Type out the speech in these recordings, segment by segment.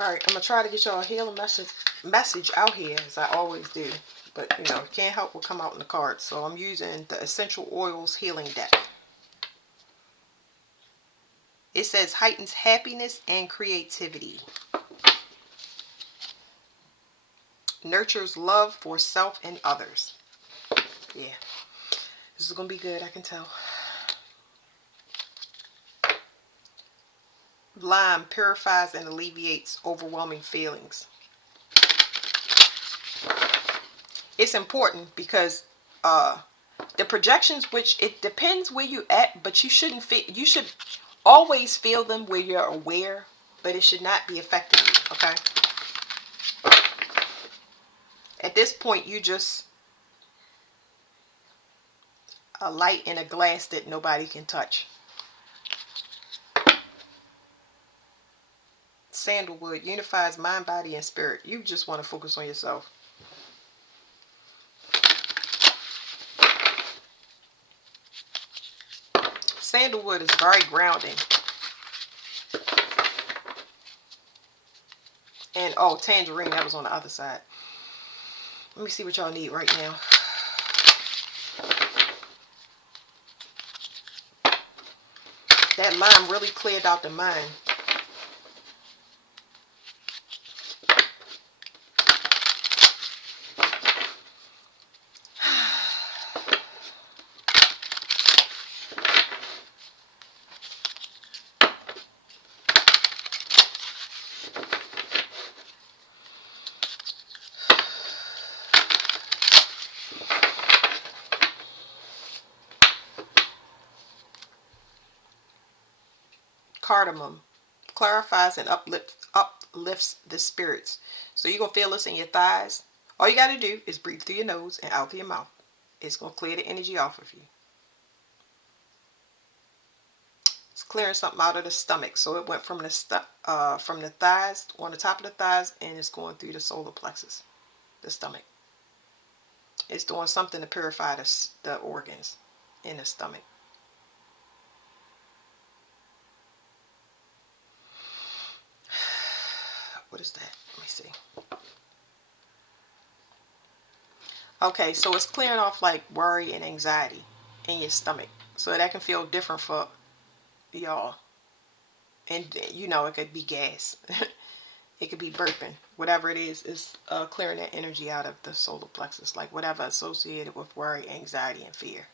Alright, I'm going to try to get y'all a healing message out here, as I always do. But, you know, can't help what come out in the cards. So I'm using the Essential Oils Healing Deck. It says heightens happiness and creativity. Nurtures love for self and others. Yeah. This is going to be good, I can tell. Lime purifies and alleviates overwhelming feelings. It's important because the projections, which it depends where you at, but you shouldn't feel, you should always feel them where you're aware, but it should not be affecting you, okay? At this point, you just a light in a glass that nobody can touch. Sandalwood unifies mind, body, and spirit. You just want to focus on yourself. Sandalwood is very grounding. And oh, tangerine, that was on the other side. Let me see what y'all need right now. That lime really cleared out the mind. Cardamom clarifies and uplifts the spirits. So you're going to feel this in your thighs. All you got to do is breathe through your nose and out through your mouth. It's going to clear the energy off of you. It's clearing something out of the stomach. So it went from the thighs, on the top of the thighs, and it's going through the solar plexus, the stomach. It's doing something to purify the organs in the stomach. What is that? Let me see. Okay, so it's clearing off like worry and anxiety in your stomach. So that can feel different for y'all. And you know, it could be gas. It could be burping. Whatever it is clearing that energy out of the solar plexus. Like whatever associated with worry, anxiety, and fear.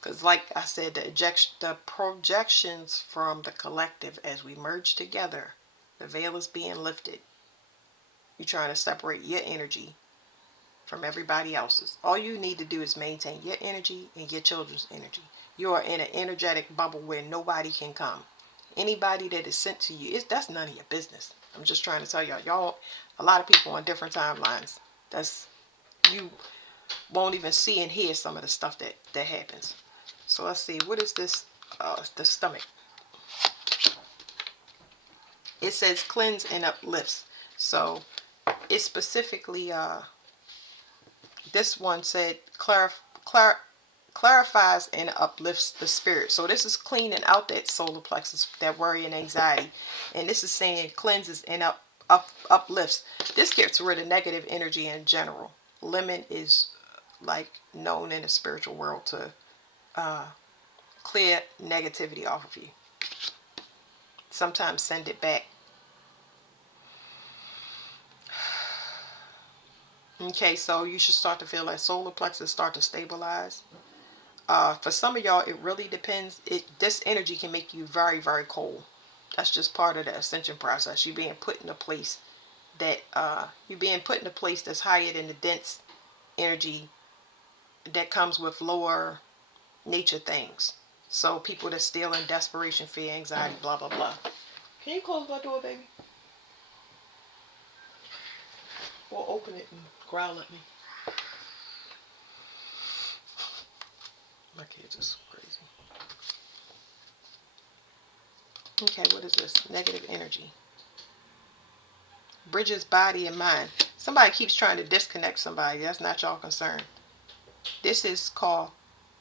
Because like I said, the projections from the collective as we merge together, the veil is being lifted. You're trying to separate your energy from everybody else's. All you need to do is maintain your energy and your children's energy. You are in an energetic bubble where nobody can come. Anybody that is sent to you, that's none of your business. I'm just trying to tell y'all, a lot of people on different timelines. You won't even see and hear some of the stuff that happens. So let's see, what is this? The stomach. It says cleanse and uplifts. So it specifically, this one said clarifies and uplifts the spirit. So this is cleaning out that solar plexus, that worry and anxiety. And this is saying cleanses and uplifts. This gets rid of negative energy in general. Lemon is like known in the spiritual world to clear negativity off of you. Sometimes send it back. Okay, so you should start to feel that solar plexus start to stabilize. For some of y'all, it really depends. This energy can make you very, very cold. That's just part of the ascension process. You're being put in a place that's higher than the dense energy that comes with lower nature things. So people that's still in desperation, fear, anxiety, blah blah blah. Can you close my door, baby? Or open it and growl at me? My kids is crazy. Okay, what is this? Negative energy. Bridges body and mind. Somebody keeps trying to disconnect somebody. That's not y'all concern. This is called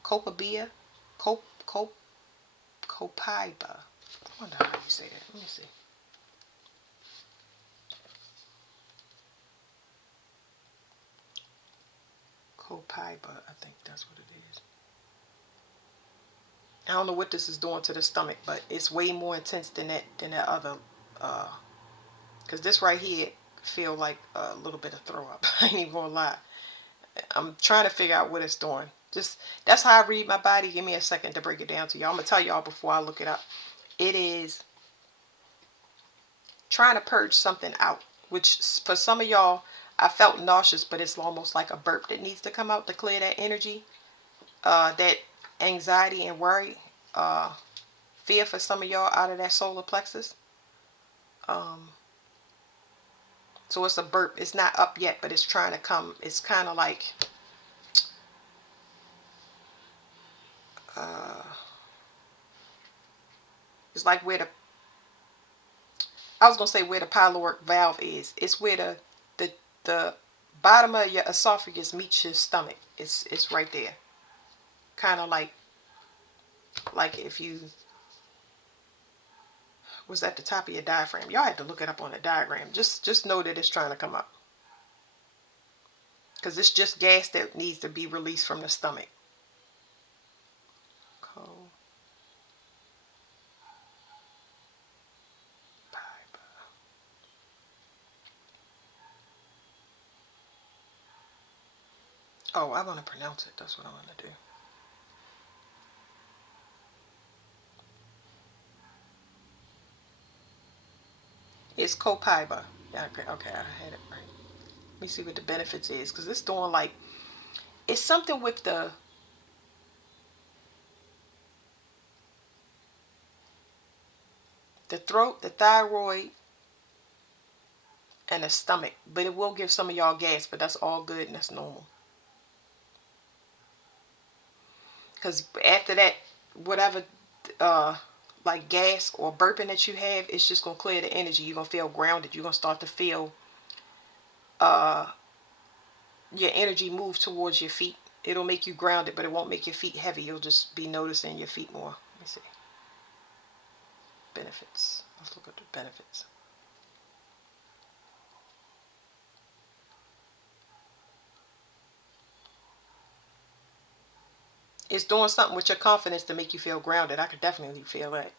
Copaiba. Copaiba. I wonder how you say that. Let me see. Copaiba, I think that's what it is. I don't know what this is doing to the stomach, but it's way more intense than that other. Cause this right here feel like a little bit of throw up. I ain't even gonna lie. I'm trying to figure out what it's doing. Just that's how I read my body. Give me a second to break it down to y'all. I'm gonna tell y'all before I look it up. It is trying to purge something out, which for some of y'all, I felt nauseous, but it's almost like a burp that needs to come out to clear that energy, that anxiety and worry, fear for some of y'all out of that solar plexus. Um, so it's a burp. It's not up yet, but it's trying to come. It's kind of like, uh, it's like where the, I was gonna say where the pyloric valve is. It's where the the bottom of your esophagus meets your stomach. It's right there. Kind of like if you was at the top of your diaphragm. Y'all had to look it up on a diagram. Just know that it's trying to come up. Because it's just gas that needs to be released from the stomach. Cold. Oh, I want to pronounce it. That's what I want to do. It's Copaiba. Yeah, okay, I had it right. Let me see what the benefits is. Because it's doing like, it's something with the throat, the thyroid, and the stomach. But it will give some of y'all gas, but that's all good and that's normal. Because after that, whatever uh like gas or burping that you have, it's just gonna clear the energy. You're gonna feel grounded. You're gonna start to feel uh your energy move towards your feet. It'll make you grounded, but it won't make your feet heavy. You'll just be noticing your feet more. Let me see. Benefits. Let's look at the benefits. It's doing something with your confidence to make you feel grounded. I could definitely feel that.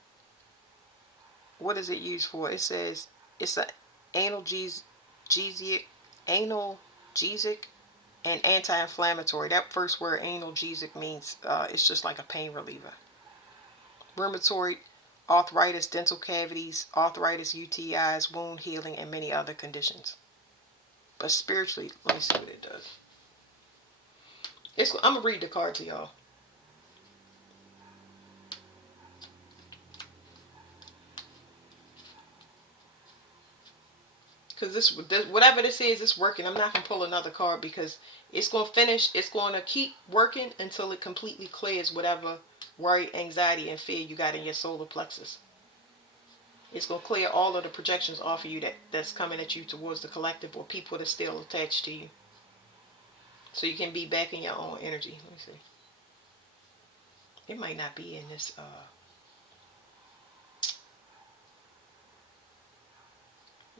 What is it used for? It says it's an analgesic, analgesic, and anti-inflammatory. That first word, analgesic, means it's just like a pain reliever. Rheumatoid arthritis, dental cavities, arthritis, UTIs, wound healing, and many other conditions. But spiritually, let me see what it does. I'm gonna read the card to y'all. Because this, whatever this is, it's working. I'm not gonna pull another card because it's gonna finish. It's gonna keep working until it completely clears whatever worry, anxiety, and fear you got in your solar plexus. It's gonna clear all of the projections off of you that's coming at you towards the collective or people that's still attached to you, so you can be back in your own energy. Let me see. It might not be in this.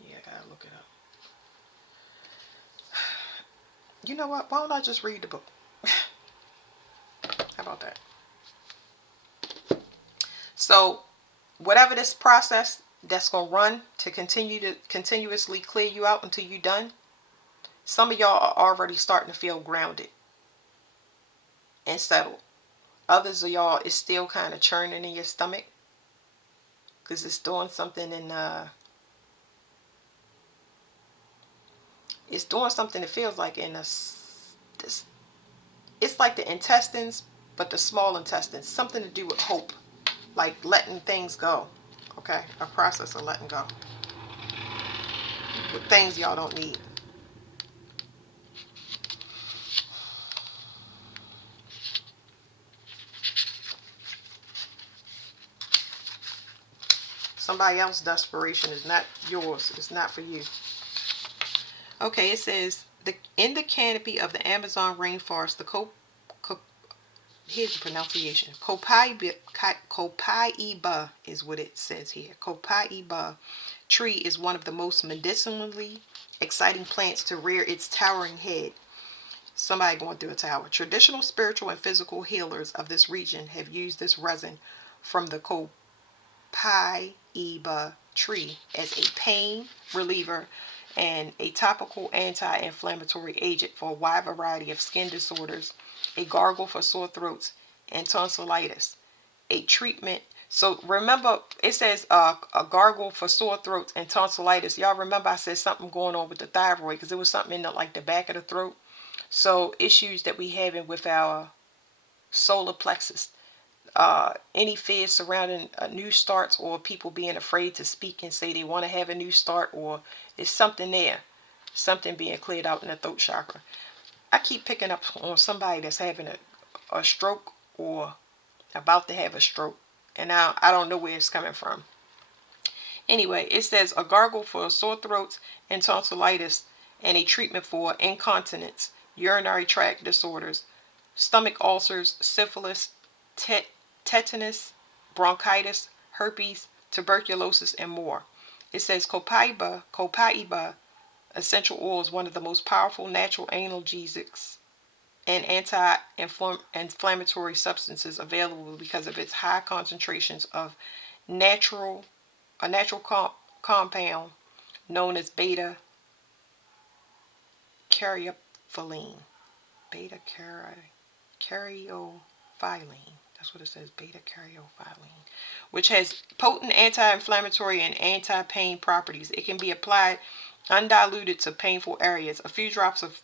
Yeah, I gotta look it up. You know what? Why don't I just read the book? How about that? So, whatever this process that's gonna run to continue to continuously clear you out until you're done, some of y'all are already starting to feel grounded and settled. Others of y'all is still kind of churning in your stomach because it's doing something in it's doing something that feels like in this, it's like the intestines, but the small intestines. Something to do with hope, like letting things go. Okay, a process of letting go with things y'all don't need. Somebody else's desperation is not yours. It's not for you. Okay, it says in the canopy of the Amazon rainforest, here's the pronunciation. Copaiba is what it says here. Copaiba tree is one of the most medicinally exciting plants to rear its towering head. Somebody going through a tower. Traditional spiritual and physical healers of this region have used this resin from the copaiba tree as a pain reliever and a topical anti-inflammatory agent for a wide variety of skin disorders, a gargle for sore throats and tonsillitis, a treatment. So remember, it says a gargle for sore throats and tonsillitis. Y'all remember I said something going on with the thyroid because it was something in the, like the back of the throat. So issues that we having with our solar plexus, any fears surrounding new starts or people being afraid to speak and say they want to have a new start, or there's something there, something being cleared out in the throat chakra. I keep picking up on somebody that's having a stroke or about to have a stroke, and I don't know where it's coming from. Anyway, it says a gargle for sore throats and tonsillitis and a treatment for incontinence, urinary tract disorders, stomach ulcers, syphilis, tetanus, bronchitis, herpes, tuberculosis, and more. It says copaiba essential oil is one of the most powerful natural analgesics and anti-inflammatory substances available because of its high concentrations of natural a natural compound known as beta caryophyllene. Beta caryophyllene. That's what it says, beta caryophyllene, which has potent anti-inflammatory and anti-pain properties. It can be applied undiluted to painful areas. A few drops of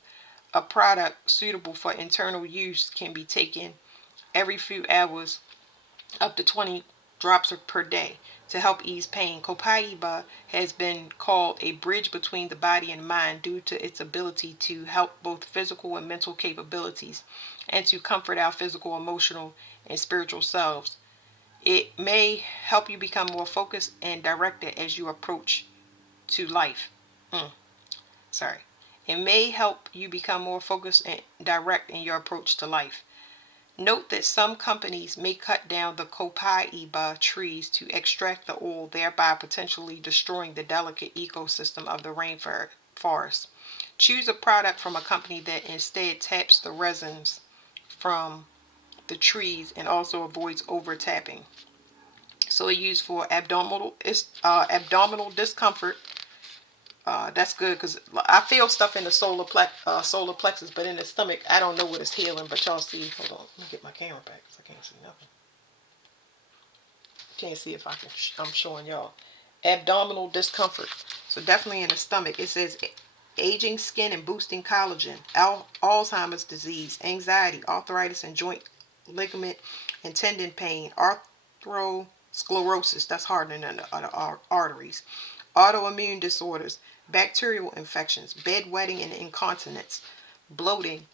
a product suitable for internal use can be taken every few hours, up to 20 drops per day, to help ease pain. Copaiba has been called a bridge between the body and mind due to its ability to help both physical and mental capabilities and to comfort our physical, emotional, and spiritual selves. It may help you become more focused and directed as you approach to life. Sorry. It may help you become more focused and direct in your approach to life. Note that some companies may cut down the copaiba trees to extract the oil, thereby potentially destroying the delicate ecosystem of the rainforest. Choose a product from a company that instead taps the resins from the trees and also avoids over tapping. So it's used for abdominal discomfort. That's good because I feel stuff in the solar plexus, but in the stomach, I don't know what it's healing. But y'all see, hold on, let me get my camera back because I can't see nothing. Can't see if I can. I'm showing y'all abdominal discomfort. So definitely in the stomach. It says aging skin and boosting collagen, Alzheimer's disease, anxiety, arthritis, and joint ligament and tendon pain, atherosclerosis. That's hardening of the arteries. Autoimmune disorders, bacterial infections, bedwetting and incontinence, bloating,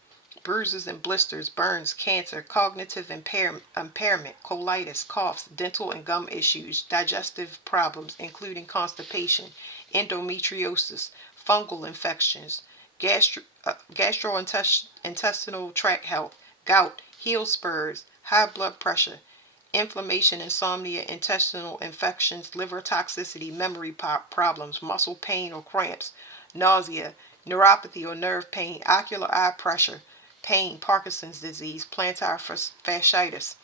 bruises and blisters, burns, cancer, cognitive impairment, colitis, coughs, dental and gum issues, digestive problems including constipation, endometriosis, fungal infections, gastrointestinal tract health, gout, heel spurs, high blood pressure, inflammation, insomnia, intestinal infections, liver toxicity, memory problems, muscle pain or cramps, nausea, neuropathy or nerve pain, ocular eye pressure, pain, Parkinson's disease, plantar fasciitis,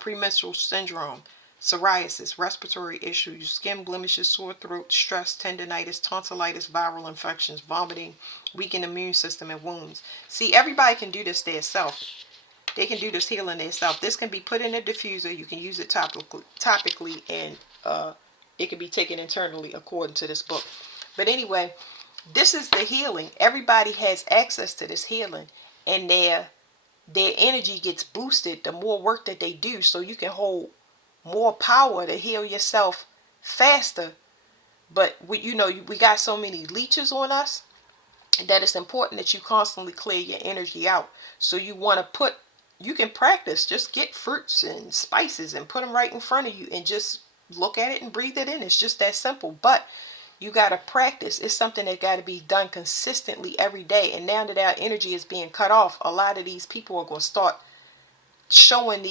premenstrual syndrome, psoriasis, respiratory issues, skin blemishes, sore throat, stress, tendinitis, tonsillitis, viral infections, vomiting, weakened immune system, and wounds. See, everybody can do this themselves. They can do this healing themselves. This can be put in a diffuser. You can use it topically, and it can be taken internally according to this book. But anyway, this is the healing. Everybody has access to this healing, and their energy gets boosted the more work that they do, so you can hold more power to heal yourself faster. But we got so many leeches on us that it's important that you constantly clear your energy out. So you can practice, just get fruits and spices and put them right in front of you and just look at it and breathe it in. It's just that simple. But you got to practice. It's something that got to be done consistently every day. And now that our energy is being cut off, a lot of these people are going to start showing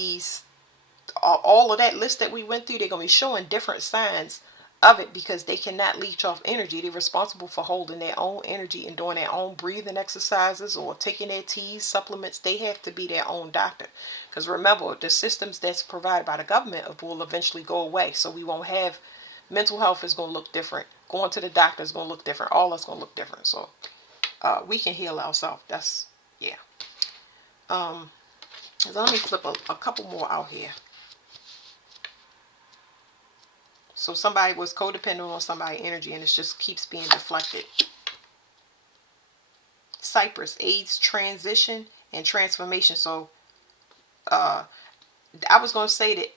all of that list that we went through. They're going to be showing different signs of it, because they cannot leech off energy. They're responsible for holding their own energy and doing their own breathing exercises or taking their teas, supplements. They have to be their own doctor. Because remember, the systems that's provided by the government will eventually go away. So we won't have, mental health is going to look different. Going to the doctor is going to look different. All that's going to look different. So we can heal ourselves. That's, yeah. So let me flip a couple more out here. So somebody was codependent on somebody's energy and it just keeps being deflected. Cyprus aids transition and transformation. So I was going to say that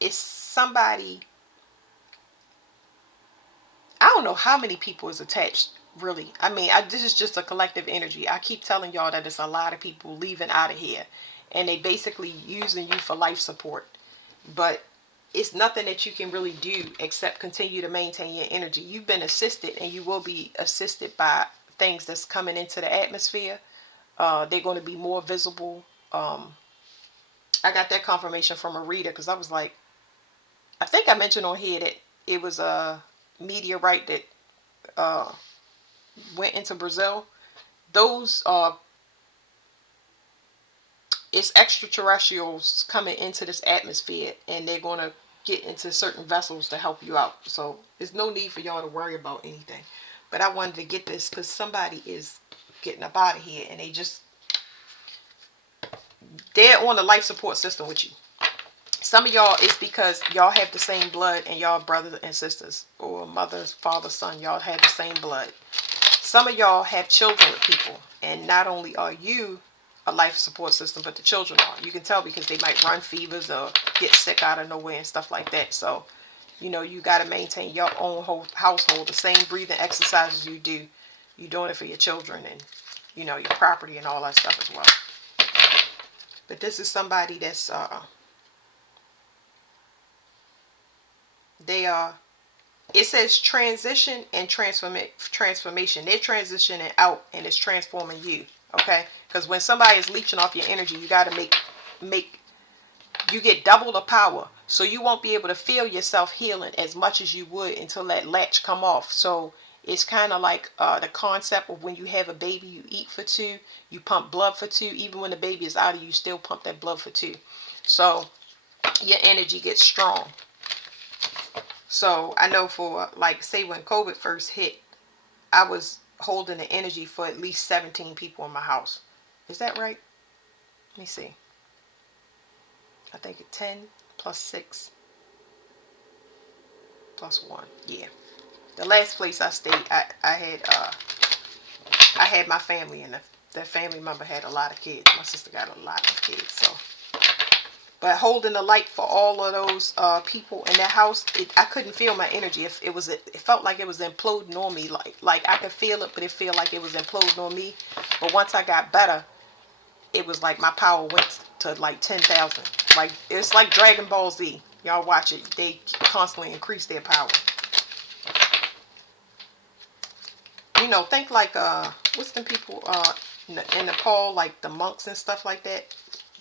it's somebody, I don't know how many people is attached, really. I mean, this is just a collective energy. I keep telling y'all that it's a lot of people leaving out of here and they basically using you for life support. But it's nothing that you can really do except continue to maintain your energy. You've been assisted and you will be assisted by things that's coming into the atmosphere. They're going to be more visible. I got that confirmation from a reader because I was like, I think I mentioned on here that it was a meteorite that went into Brazil. Those it's extraterrestrials coming into this atmosphere and they're going to get into certain vessels to help you out. So there's no need for y'all to worry about anything. But I wanted to get this because somebody is getting up out of here and they're on the life support system with you. Some of y'all, it's because y'all have the same blood and y'all brothers and sisters, or mother, father, son, y'all have the same blood. Some of y'all have children with people, and not only are you a life support system, but the children are. You can tell because they might run fevers or get sick out of nowhere and stuff like that. So, you know, you got to maintain your own whole household. The same breathing exercises you do, you're doing it for your children and, you know, your property and all that stuff as well. But this is somebody that's, they are, it says transition and transformation. They're transitioning out and it's transforming you. Okay, because when somebody is leeching off your energy, you got to make you get double the power, so you won't be able to feel yourself healing as much as you would until that latch come off. So it's kind of like the concept of when you have a baby, you eat for two, you pump blood for two. Even when the baby is out of you, still pump that blood for two, so your energy gets strong. So I know for, like, say when COVID first hit, I was holding the energy for at least 17 people in my house. Is that right? Let me see. I think 10 plus 6 plus 1. Yeah. The last place I stayed, I had my family, and the family member had a lot of kids. My sister got a lot of kids, so. But holding the light for all of those people in that house, I couldn't feel my energy. It felt like it was imploding on me. Like I could feel it, but it felt like it was imploding on me. But once I got better, it was like my power went to like 10,000. Like, it's like Dragon Ball Z. Y'all watch it. They constantly increase their power. You know, think like what's them people in Nepal, like the monks and stuff like that.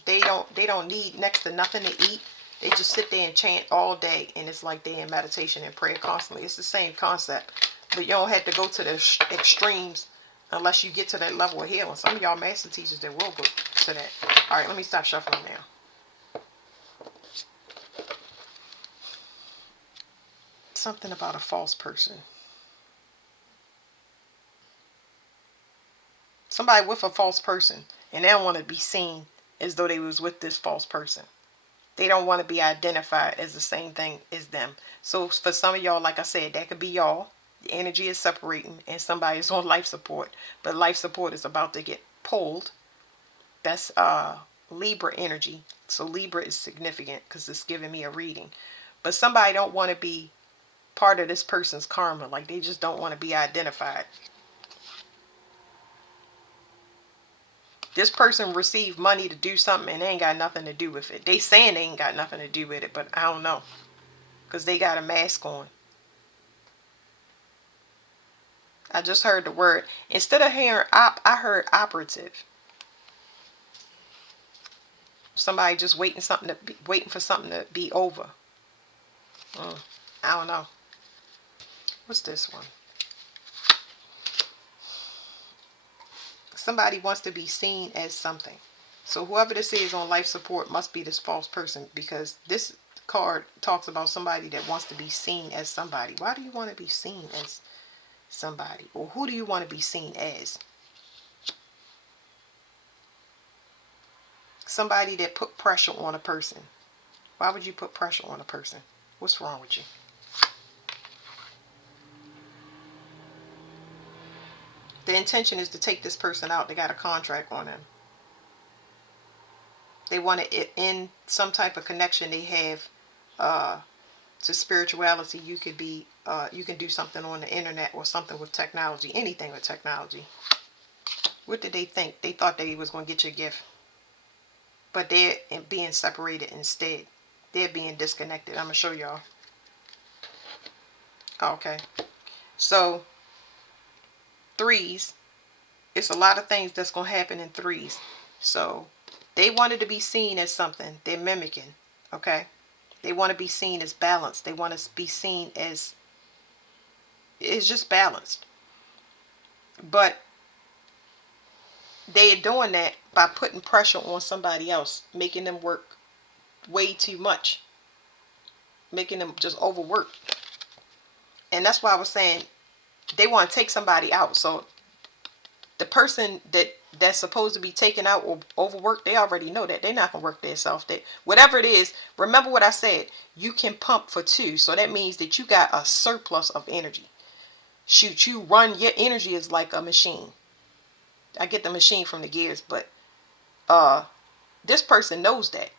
They don't need next to nothing to eat. They just sit there and chant all day, and it's like they're in meditation and prayer constantly. It's the same concept, but you don't have to go to the extremes unless you get to that level of healing. Some of y'all master teachers that will go to that. All right, let me stop shuffling now. Something about a false person. Somebody with a false person, and they don't want to be seen as though they was with this false person. They don't want to be identified as the same thing as them. So for some of y'all, like I said, that could be y'all. The energy is separating and somebody is on life support. But life support is about to get pulled. That's Libra energy. So Libra is significant because it's giving me a reading. But somebody don't want to be part of this person's karma. Like, they just don't want to be identified. This person received money to do something and they ain't got nothing to do with it. They saying they ain't got nothing to do with it, but I don't know. Because they got a mask on. I just heard the word. Instead of hearing I heard operative. Somebody just waiting for something to be over. I don't know. What's this one? Somebody wants to be seen as something. So whoever this is on life support must be this false person, because this card talks about somebody that wants to be seen as somebody. Why do you want to be seen as somebody? Or who do you want to be seen as? Somebody that put pressure on a person. Why would you put pressure on a person? What's wrong with you? The intention is to take this person out. They got a contract on them. They want to end some type of connection they have to spirituality. You could be, you can do something on the internet or something with technology, anything with technology. What did they think? They thought they was going to get your gift, but they're being separated instead. They're being disconnected. I'm gonna show y'all. Okay, so threes. It's a lot of things that's going to happen in threes. So they wanted to be seen as something. They're mimicking. Okay. They want to be seen as balanced. They want to be seen as, it's just balanced. But they're doing that by putting pressure on somebody else, making them work way too much, making them just overwork. And that's why I was saying they want to take somebody out. So the person that's supposed to be taken out or overworked, they already know that they're not gonna work themselves. That whatever it is, remember what I said. You can pump for two, so that means that you got a surplus of energy. Shoot, you run, your energy is like a machine. I get the machine from the Gears, but this person knows that.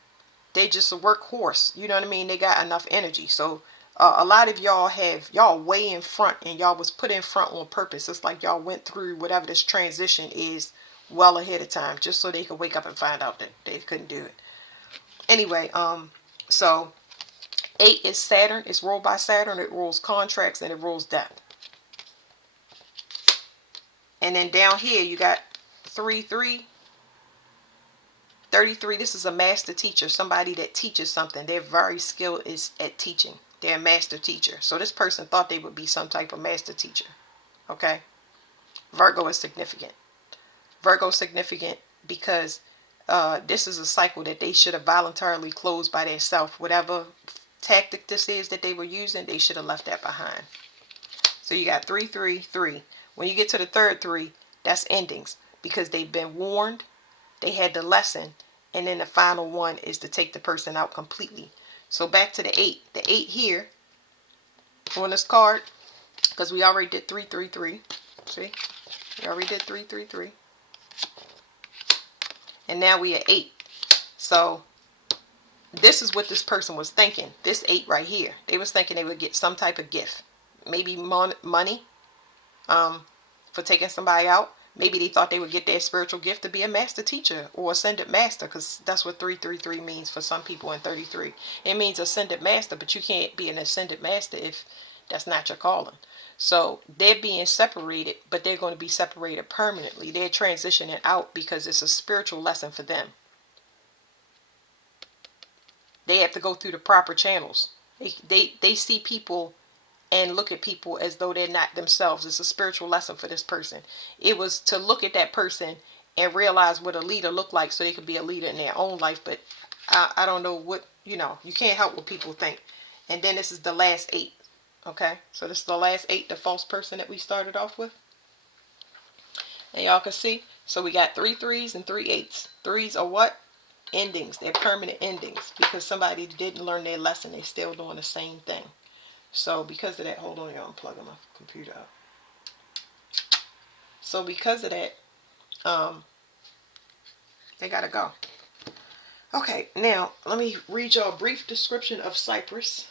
They just a workhorse. You know what I mean? They got enough energy. So a lot of y'all way in front, and y'all was put in front on purpose. It's like y'all went through whatever this transition is well ahead of time, just so they could wake up and find out that they couldn't do it. Anyway, so 8 is Saturn. It's ruled by Saturn. It rules contracts and it rules death. And then down here you got 3, 33. This is a master teacher, somebody that teaches something. They're very skilled at teaching. They're a master teacher. So this person thought they would be some type of master teacher. Okay. Virgo is significant. Virgo is significant because this is a cycle that they should have voluntarily closed by themselves. Whatever tactic this is that they were using, they should have left that behind. So you got 3, 3, 3. When you get to the third 3, that's endings, because they've been warned. They had the lesson, and then the final one is to take the person out completely. So back to the 8. The 8 here on this card, because we already did 3, 3, 3. See? We already did 3, 3, 3. And now we at 8. So this is what this person was thinking. This 8 right here. They was thinking they would get some type of gift. Maybe money for taking somebody out. Maybe they thought they would get their spiritual gift to be a master teacher or ascended master, because that's what 333 means for some people in 33. It means ascended master, but you can't be an ascended master if that's not your calling. So they're being separated, but they're going to be separated permanently. They're transitioning out because it's a spiritual lesson for them. They have to go through the proper channels. They see people and look at people as though they're not themselves. It's a spiritual lesson for this person. It was to look at that person and realize what a leader looked like so they could be a leader in their own life. But I don't know what, you can't help what people think. And then this is the last 8. Okay, so this is the last 8, the false person that we started off with. And y'all can see, so we got 3 3s and 3 8s. 3s are what? Endings. They're permanent endings, because somebody didn't learn their lesson. They're still doing the same thing. So because of that, hold on, y'all, I'm plugging my computer up. So because of that, they gotta go. Okay, now let me read y'all a brief description of Cyprus.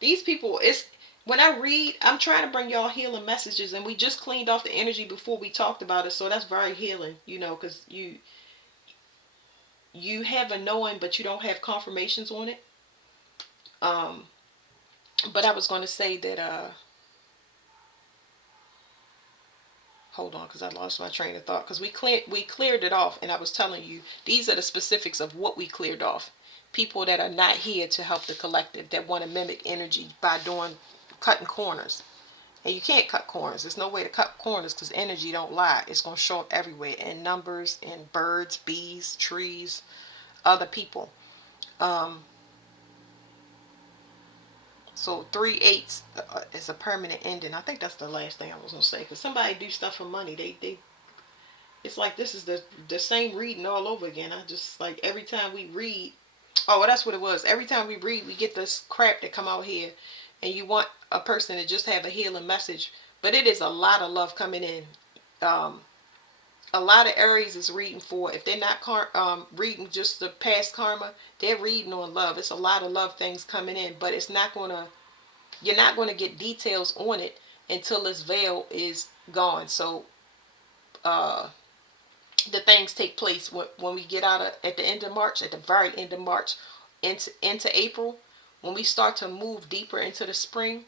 These people, when I read, I'm trying to bring y'all healing messages, and we just cleaned off the energy before we talked about it, so that's very healing, because you have a knowing, but you don't have confirmations on it. But I was going to say that, hold on, because I lost my train of thought. Because we cleared it off, and I was telling you, these are the specifics of what we cleared off. people that are not here to help the collective, that want to mimic energy by cutting corners. And you can't cut corners. There's no way to cut corners because energy don't lie. It's going to show up everywhere in numbers, in birds, bees, trees, other people. So 3/8 is a permanent ending. I think that's the last thing I was going to say, because somebody do stuff for money. They it's like this is the same reading all over again. I just like every time we read. Oh, well, that's what it was. Every time we read, we get this crap that come out here, and you want a person to just have a healing message, but it is a lot of love coming in. Um, a lot of Aries is reading for, if they're not reading just the past karma, they're reading on love. It's a lot of love things coming in, but it's not gonna. You're not gonna get details on it until this veil is gone. So the things take place when we get out of, at the end of March, at the very end of March, into April, when we start to move deeper into the spring.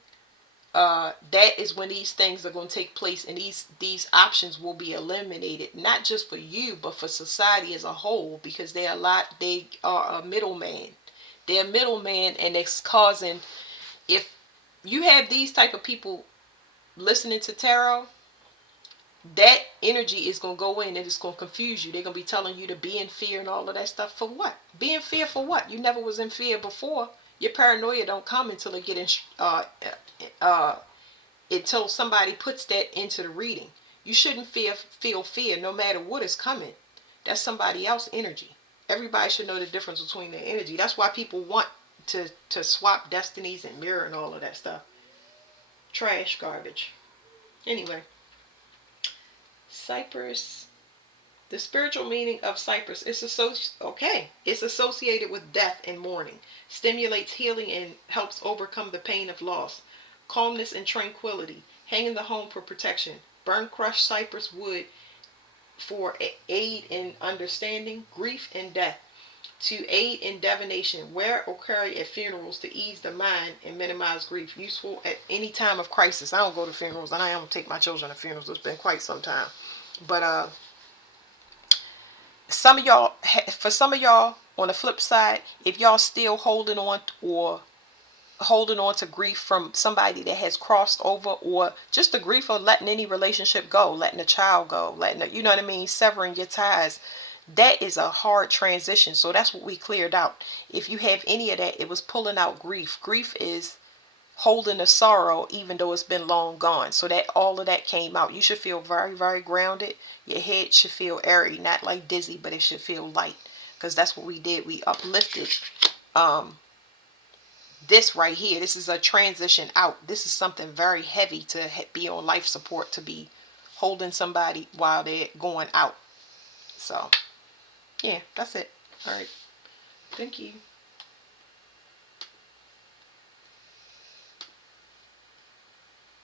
That is when these things are going to take place, and these options will be eliminated, not just for you but for society as a whole, because they are a middleman. They're a middleman, and it's causing, if you have these type of people listening to tarot, that energy is going to go in and it's going to confuse you. They're going to be telling you to be in fear and all of that stuff. For what? Be in fear for what? You never was in fear before. Your paranoia don't come until it get in, until somebody puts that into the reading. You shouldn't feel fear no matter what is coming. That's somebody else's energy. Everybody should know the difference between their energy. That's why people want to swap destinies and mirror and all of that stuff. Trash, garbage. Anyway, Cypress. The spiritual meaning of Cypress is it's associated with death and mourning, stimulates healing and helps overcome the pain of loss, calmness and tranquility, hang in the home for protection, burn crushed cypress wood for aid in understanding, grief and death, to aid in divination, wear or carry at funerals to ease the mind and minimize grief, useful at any time of crisis. I don't go to funerals, and I don't take my children to funerals. It's been quite some time. But for some of y'all, on the flip side, if y'all still holding on to grief from somebody that has crossed over, or just the grief of letting any relationship go, letting a child go, you know what I mean, severing your ties, that is a hard transition. So that's what we cleared out. If you have any of that, it was pulling out grief. Grief is holding the sorrow even though it's been long gone. So that all of that came out. You should feel very, very grounded. Your head should feel airy, not like dizzy, but it should feel light, because that's what we did. We uplifted this right here. This is a transition out. This is something very heavy to be on life support, to be holding somebody while they're going out. So yeah, that's it. All right, thank you.